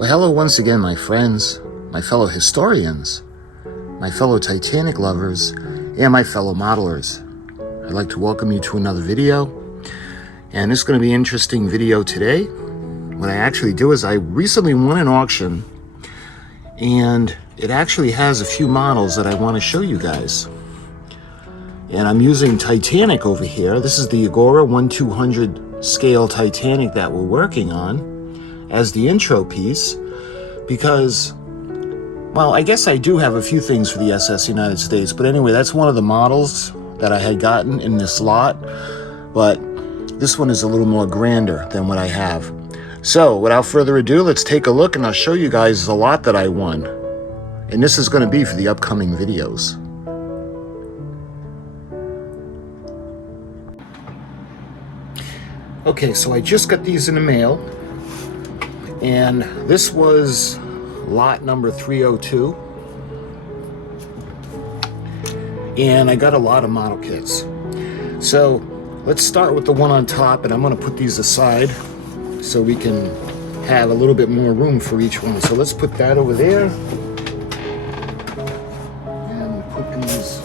Well, hello once again, my friends, my fellow historians, my fellow Titanic lovers, and my fellow modelers. I'd like to welcome you to another video, and this is going to be an interesting video today. What I actually do is I recently won an auction, and it actually has a few models that I want to show you guys. And I'm using Titanic over here. This is the Agora 1/200 scale Titanic that we're working on as the intro piece, because, well, I guess I do have a few things for the SS United States, but anyway, that's one of the models that I had gotten in this lot, but this one is a little more grander than what I have. So without further ado, let's take a look and I'll show you guys the lot that I won. And this is going to be for the upcoming videos. Okay, so I just got these in the mail, and this was lot number 302, and I got a lot of model kits. So let's start with the one on top, and I'm going to put these aside so we can have a little bit more room for each one. So let's put that over there, and we'll put these.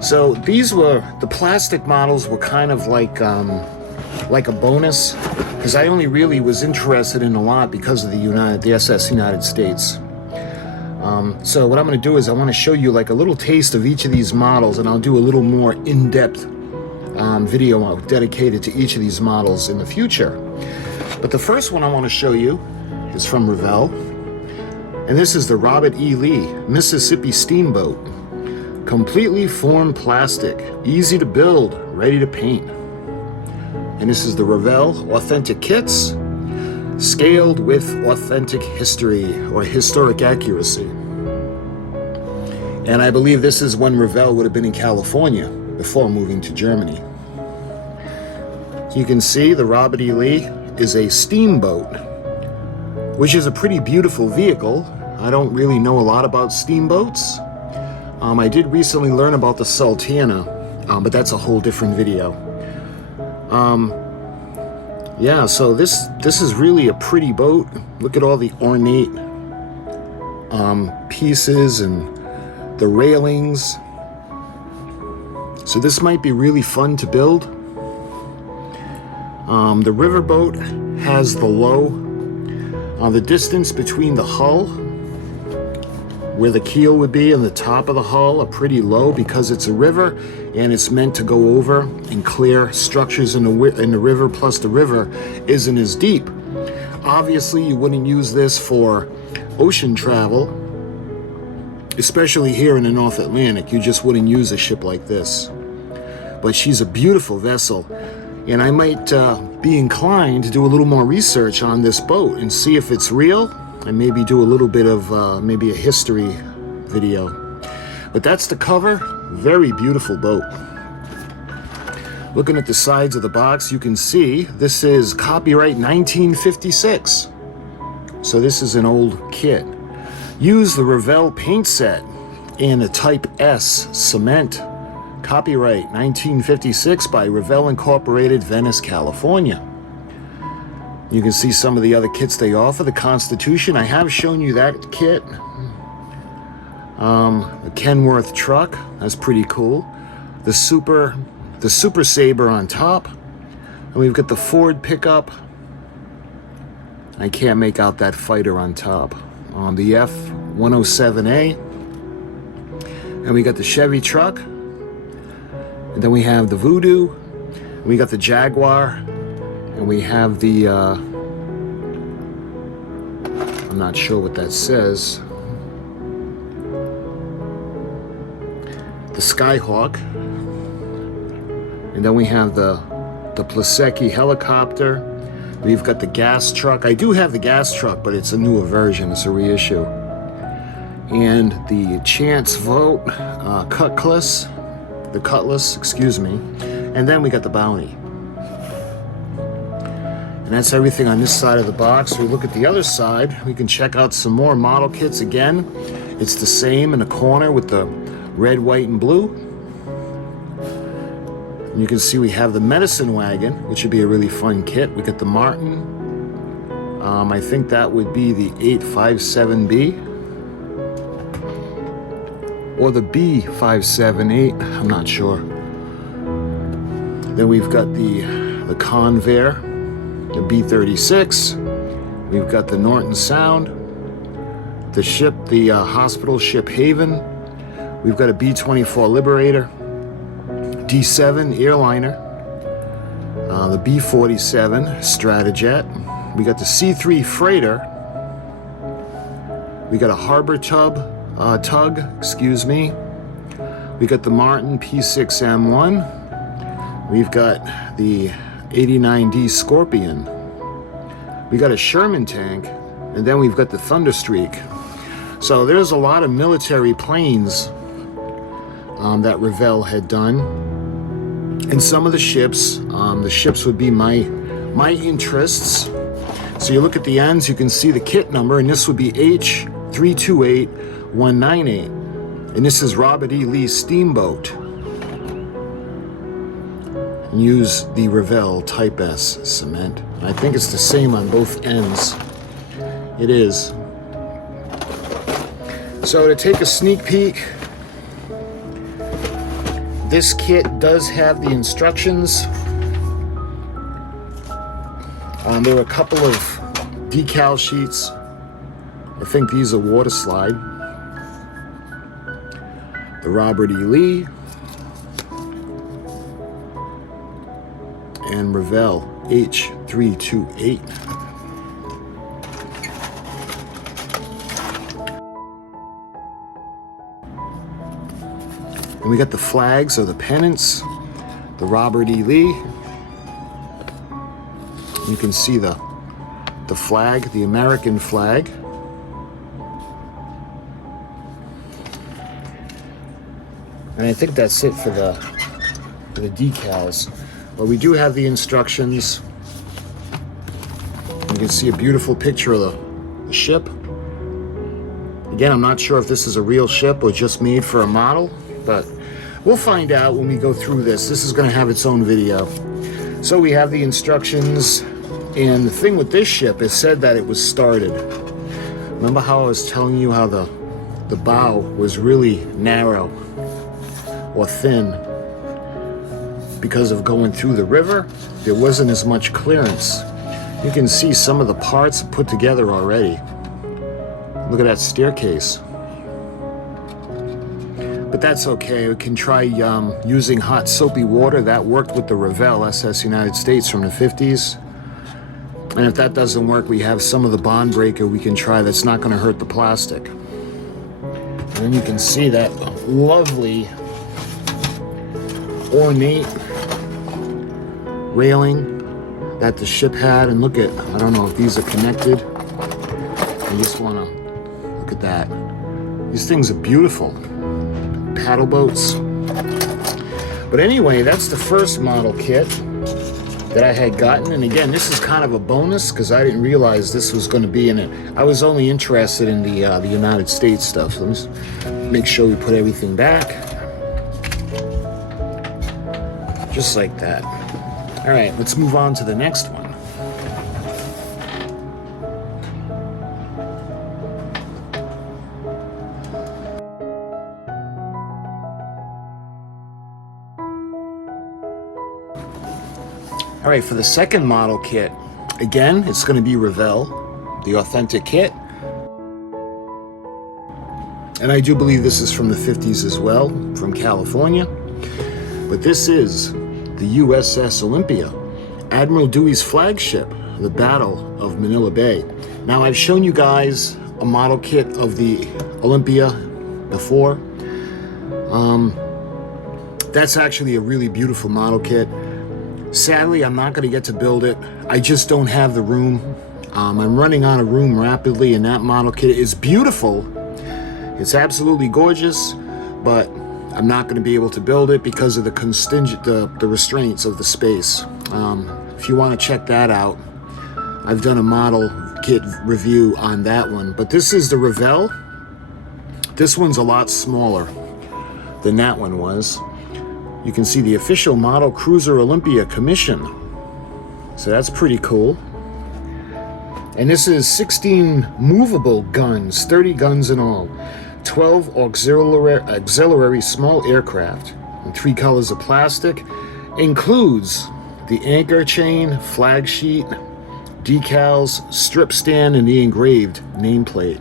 So these were, the plastic models were kind of like a bonus, because I only really was interested in a lot because of the SS United States. So what I'm going to do is I want to show you like a little taste of each of these models, and I'll do a little more in-depth video dedicated to each of these models in the future. But the first one I want to show you is from Revell, and this is the Robert E. Lee Mississippi Steamboat. Completely formed plastic, easy to build, ready to paint. And this is the Revell Authentic Kits, scaled with authentic history or historic accuracy. And I believe this is when Revell would have been in California before moving to Germany. You can see the Robert E. Lee is a steamboat, which is a pretty beautiful vehicle. I don't really know a lot about steamboats. I did recently learn about the Sultana, but that's a whole different video. Yeah, so this is really a pretty boat. Look at all the ornate pieces and the railings. So this might be really fun to build. The riverboat has the low, the distance between the hull, where the keel would be, and the top of the hull are pretty low because it's a river and it's meant to go over and clear structures in the river, plus the river isn't as deep. Obviously, you wouldn't use this for ocean travel, especially here in the North Atlantic. You just wouldn't use a ship like this. But she's a beautiful vessel, and I might be inclined to do a little more research on this boat and see if it's real, and maybe do a little bit of maybe a history video. But that's the cover. Very beautiful boat. Looking at the sides of the box, you can see this is copyright 1956. So this is an old kit. Use the Revell paint set in a Type S cement. Copyright 1956 by Revell Incorporated, Venice, California. You can see some of the other kits they offer. The Constitution, I have shown you that kit. The Kenworth truck, that's pretty cool. The Super Sabre on top. And we've got the Ford pickup. I can't make out that fighter on top. The F-107A. And we got the Chevy truck. And then we have the Voodoo. And we got the Jaguar. And we have the, I'm not sure what that says, the Skyhawk. And then we have the Plasecki helicopter. We've got the gas truck. I do have the gas truck, but it's a newer version. It's a reissue. And the Chance Vote Cutlass, excuse me. And then we got the Bounty. And that's everything on this side of the box. We look at the other side, we can check out some more model kits again. It's the same in the corner with the red, white, and blue. And you can see we have the medicine wagon, which would be a really fun kit. We got the Martin. I think that would be the 857B. Or the B578, I'm not sure. Then we've got the Convair, the B36. We've got the Norton Sound, the ship, the hospital ship Haven. We've got a B-24 Liberator, D7 Airliner, the B-47 Stratojet. We got the C-3 Freighter. We got a Harbor Tug, excuse me. We got the Martin P6M1. We've got the 89D Scorpion. We got a Sherman tank, and then we've got the Thunderstreak. So there's a lot of military planes that Revell had done. And some of the ships would be my interests. So you look at the ends, you can see the kit number, and this would be H328198. And this is Robert E. Lee Steamboat. And use the Revell Type S cement. I think it's the same on both ends. It is. So to take a sneak peek, this kit does have the instructions. There are a couple of decal sheets. I think these are water slide. The Robert E. Lee and Revell H328. And we got the flags or the pennants, the Robert E. Lee. You can see the flag, the American flag. And I think that's it for the decals. But we do have the instructions. You can see a beautiful picture of the ship. Again, I'm not sure if this is a real ship or just made for a model, but we'll find out when we go through this. This is going to have its own video. So we have the instructions, and the thing with this ship is said that it was started. Remember how I was telling you how the bow was really narrow or thin because of going through the river? There wasn't as much clearance. You can see some of the parts put together already. Look at that staircase. But that's okay. We can try using hot soapy water. That worked with the Revell SS United States from the 50s. And if that doesn't work, we have some of the bond breaker we can try that's not going to hurt the plastic. And then you can see that lovely ornate railing that the ship had. And look at, I don't know if these are connected. I just want to look at that. These things are beautiful. Paddle boats. But anyway, that's the first model kit that I had gotten. And again, this is kind of a bonus because I didn't realize this was going to be in it. I was only interested in the United States stuff. So let's make sure we put everything back. Just like that. All right, let's move on to the next one. All right, for the second model kit, again, it's going to be Revell, the authentic kit. And I do believe this is from the 50s as well, from California. But this is the USS Olympia, Admiral Dewey's flagship, the Battle of Manila Bay. Now, I've shown you guys a model kit of the Olympia before. That's actually a really beautiful model kit. Sadly, I'm not going to get to build it. I just don't have the room. I'm running out of room rapidly, and that model kit is beautiful. It's absolutely gorgeous, but I'm not going to be able to build it because of the restraints of the space. If you want to check that out, I've done a model kit review on that one. But this is the Revell. This one's a lot smaller than that one was. You can see the official model Cruiser Olympia commission. So that's pretty cool. And this is 16 movable guns, 30 guns in all, 12 auxiliary small aircraft, and 3 colors of plastic. Includes the anchor chain, flag sheet, decals, strip stand, and the engraved nameplate.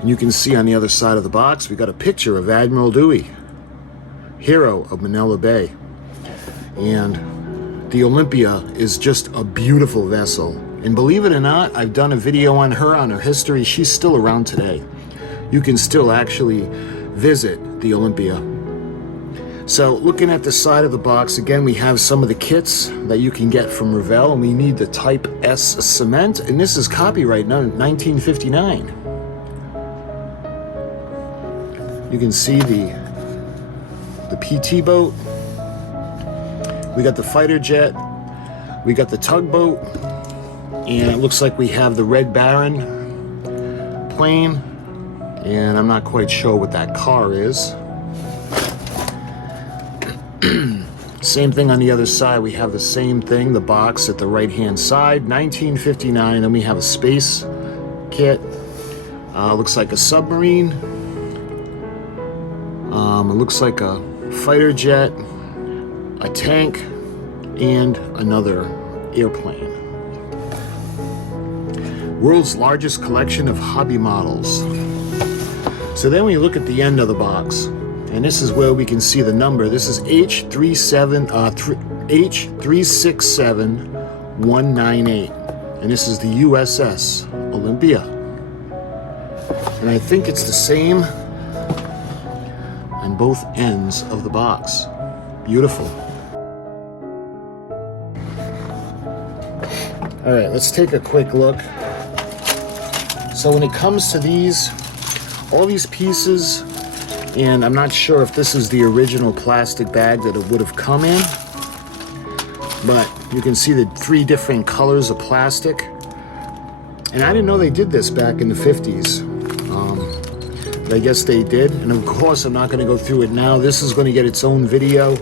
And you can see on the other side of the box, we got a picture of Admiral Dewey, hero of Manila Bay. And the Olympia is just a beautiful vessel. And believe it or not, I've done a video on her history. She's still around today. You can still actually visit the Olympia. So looking at the side of the box, again, we have some of the kits that you can get from Revell, and we need the Type S cement, and this is copyright 1959. You can see the PT boat. We got the fighter jet. We got the tugboat, and it looks like we have the Red Baron plane, and I'm not quite sure what that car is. Same thing on the other side. We have the same thing, the box at the right hand side, 1959. Then we have a space kit. Looks like a submarine. It looks like a fighter jet, a tank, and another airplane. World's largest collection of hobby models. So then we look at the end of the box, and this is where we can see the number. This is H367198, and this is the USS Olympia. And I think it's the same on both ends of the box. Beautiful. All right, let's take a quick look. So when it comes to these, all these pieces, and I'm not sure if this is the original plastic bag that it would have come in, but you can see the 3 different colors of plastic. And I didn't know they did this back in the 50s. But I guess they did. And of course, I'm not going to go through it now. This is going to get its own video.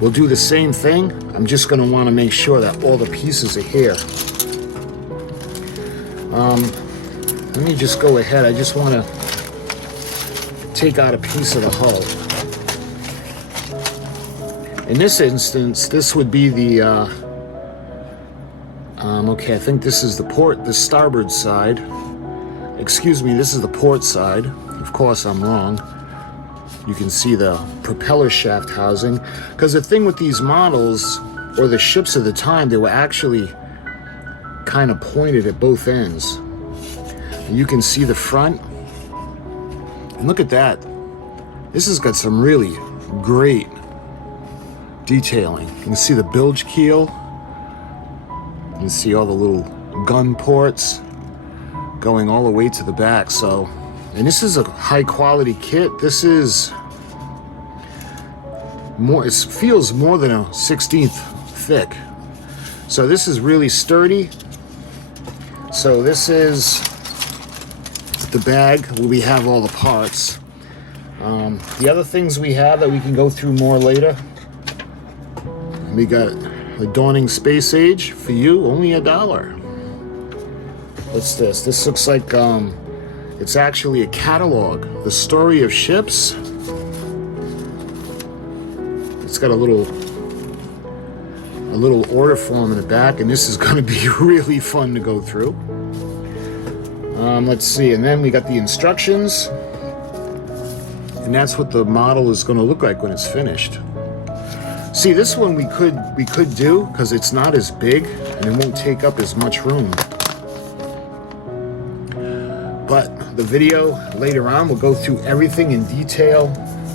We'll do the same thing. I'm just going to want to make sure that all the pieces are here. Let me just go ahead. I just want to take out a piece of the hull. In this instance, this would be the, okay, I think this is the starboard side. Excuse me, this is the port side. Of course, I'm wrong. You can see the propeller shaft housing. Because the thing with these models, or the ships of the time, they were actually kind of pointed at both ends. And you can see the front. And look at that. This has got some really great detailing. You can see the bilge keel. You can see all the little gun ports going all the way to the back. So, and this is a high quality kit. This is more, it feels more than a 16th thick. So this is really sturdy. So this is the bag where we have all the parts. The other things we have that we can go through more later. We got the Dawning Space Age for you, only $1. What's this? This looks like it's actually a catalog. The Story of Ships. It's got a little order form in the back, and this is going to be really fun to go through. Let's see, and then we got the instructions, and that's what the model is going to look like when it's finished. See, this one we could do because it's not as big and it won't take up as much room. But the video later on will go through everything in detail.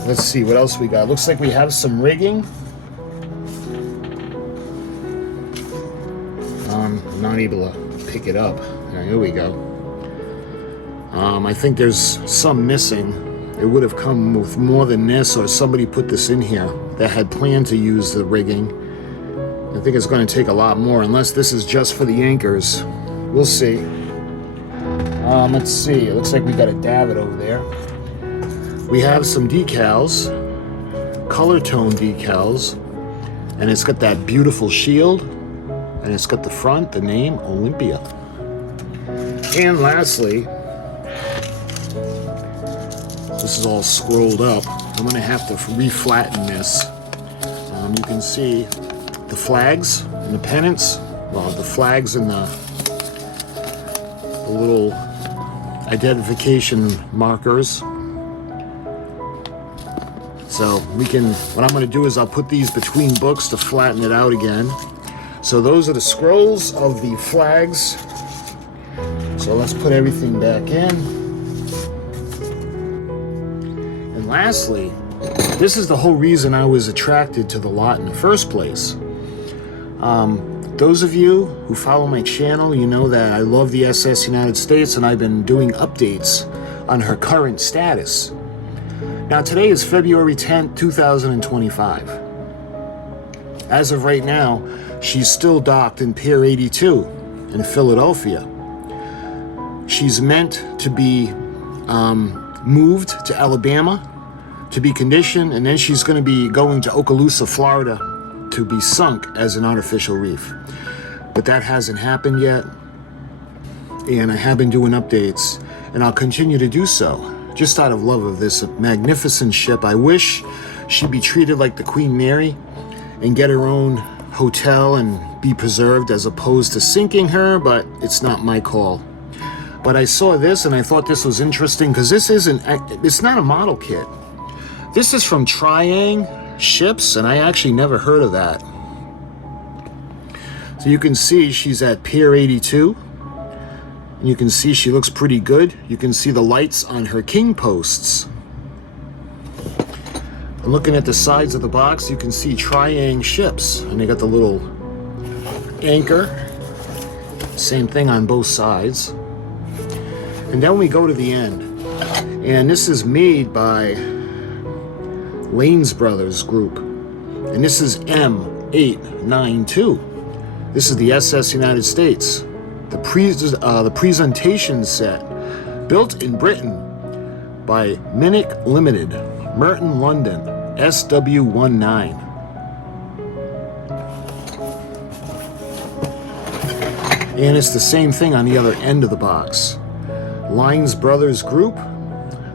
Let's see what else we got. Looks like we have some rigging. I'm not able to pick it up. Here we go. I think there's some missing. It would have come with more than this, or somebody put this in here that had planned to use the rigging. I think it's going to take a lot more, unless this is just for the anchors. We'll see. Let's see. It looks like we got a davit over there. We have some decals. color tone decals, and it's got that beautiful shield, and it's got the front, the name, Olympia. And lastly, this is all scrolled up. I'm gonna have to reflatten this. You can see the flags and the pennants, well, the flags and the little identification markers. So what I'm going to do is I'll put these between books to flatten it out again. So those are the scrolls of the flags. So let's put everything back in. And lastly, this is the whole reason I was attracted to the lot in the first place. Those of you who follow my channel, you know that I love the SS United States, and I've been doing updates on her current status. Now today is February 10th, 2025. As of right now, she's still docked in Pier 82 in Philadelphia. She's meant to be moved to Alabama to be conditioned, and then she's going to be going to Okaloosa, Florida to be sunk as an artificial reef. But that hasn't happened yet, and I have been doing updates, and I'll continue to do so. Just out of love of this magnificent ship. I wish she'd be treated like the Queen Mary and get her own hotel and be preserved as opposed to sinking her, but it's not my call. But I saw this and I thought this was interesting because it's not a model kit. This is from Triang ships, and I actually never heard of that. So you can see she's at Pier 82. You can see she looks pretty good. You can see the lights on her king posts. And looking at the sides of the box, you can see Triang ships, and they got the little anchor. Same thing on both sides. And then we go to the end, and this is made by Lanes Brothers Group, and this is M892. This is the SS United States. The presentation set, built in Britain by Minnick Limited, Merton, London, SW19. And it's the same thing on the other end of the box. Lines Brothers Group,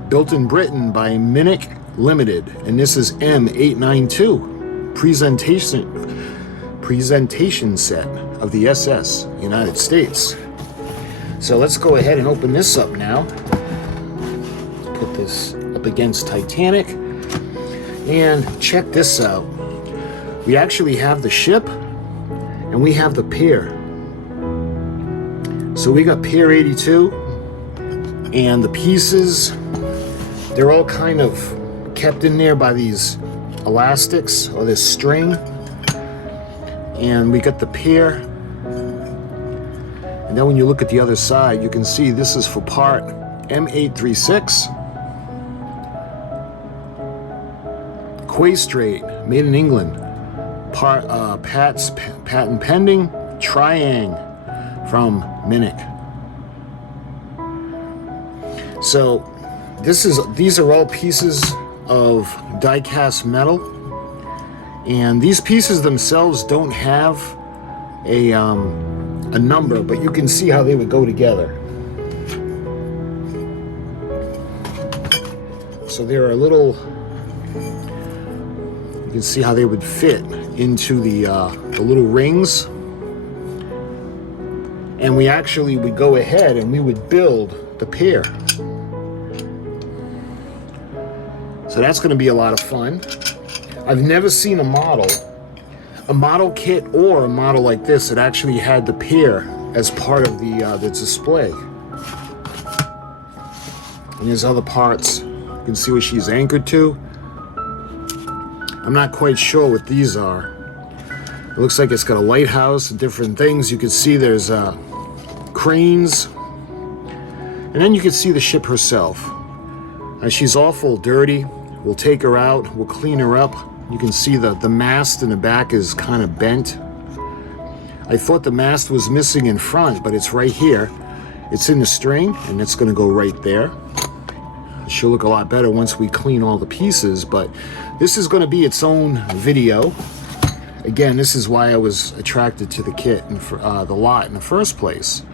built in Britain by Minnick Limited, and this is M892, presentation set of the SS United States. So let's go ahead and open this up now. Put this up against Titanic, and check this out. We actually have the ship, and we have the pier. So we got Pier 82, and the pieces, they're all kind of kept in there by these elastics or this string. And we got the pier. And then when you look at the other side, you can see this is for part M836. Quay Straight, made in England. Patent pending. Triang from Minnick. So these are all pieces of die-cast metal, and these pieces themselves don't have a number, but you can see how they would go together. So there are you can see how they would fit into the little rings, and we actually would go ahead and we would build the pier. So that's going to be a lot of fun. I've never seen a model kit or a model like this that actually had the pier as part of the display. And there's other parts. You can see what she's anchored to. I'm not quite sure what these are. It looks like it's got a lighthouse and different things. You can see there's cranes. And then you can see the ship herself. She's awful dirty. We'll take her out. We'll clean her up. You can see the mast in the back is kind of bent. I thought the mast was missing in front, but it's right here. It's in the string, and it's going to go right there. It should look a lot better once we clean all the pieces, but this is going to be its own video. Again, this is why I was attracted to the kit and the lot in the first place.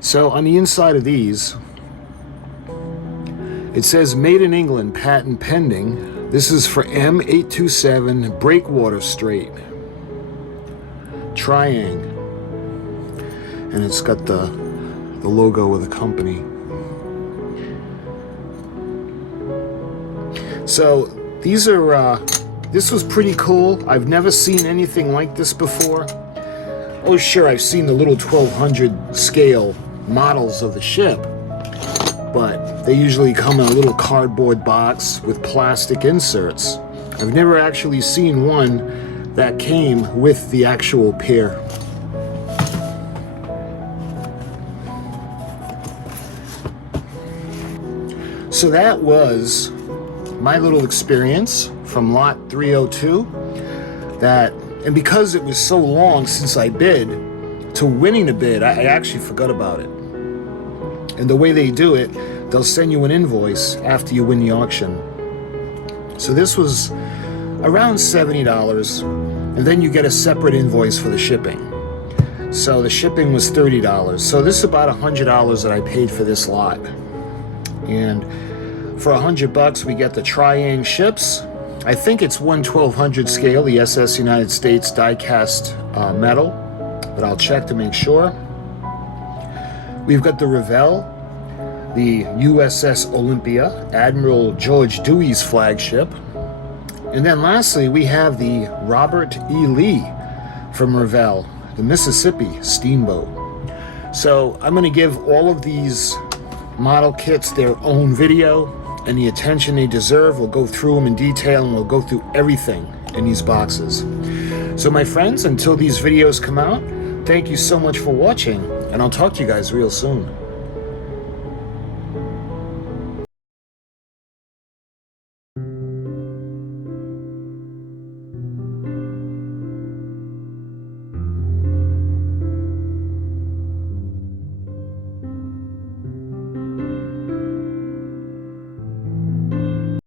So on the inside of these, it says made in England, patent pending. This is for M827 breakwater straight. Triang. And it's got the logo of the company. So these are, this was pretty cool. I've never seen anything like this before. Oh sure, I've seen the little 1200 scale models of the ship, but they usually come in a little cardboard box with plastic inserts. I've never actually seen one that came with the actual pair. So that was my little experience from lot 302. And because it was so long since I bid, to winning a bid, I actually forgot about it. And the way they do it, they'll send you an invoice after you win the auction. So this was around $70, and then you get a separate invoice for the shipping. So the shipping was $30. So this is about $100 that I paid for this lot. And for $100 we get the Triang ships. I think it's 1/1200 scale, the SS United States die-cast metal, but I'll check to make sure. We've got the Revell, the USS Olympia, Admiral George Dewey's flagship. And then lastly, we have the Robert E. Lee from Revell, the Mississippi steamboat. So I'm going to give all of these model kits their own video and the attention they deserve. We'll go through them in detail, and we'll go through everything in these boxes. So my friends, until these videos come out, thank you so much for watching, and I'll talk to you guys real soon.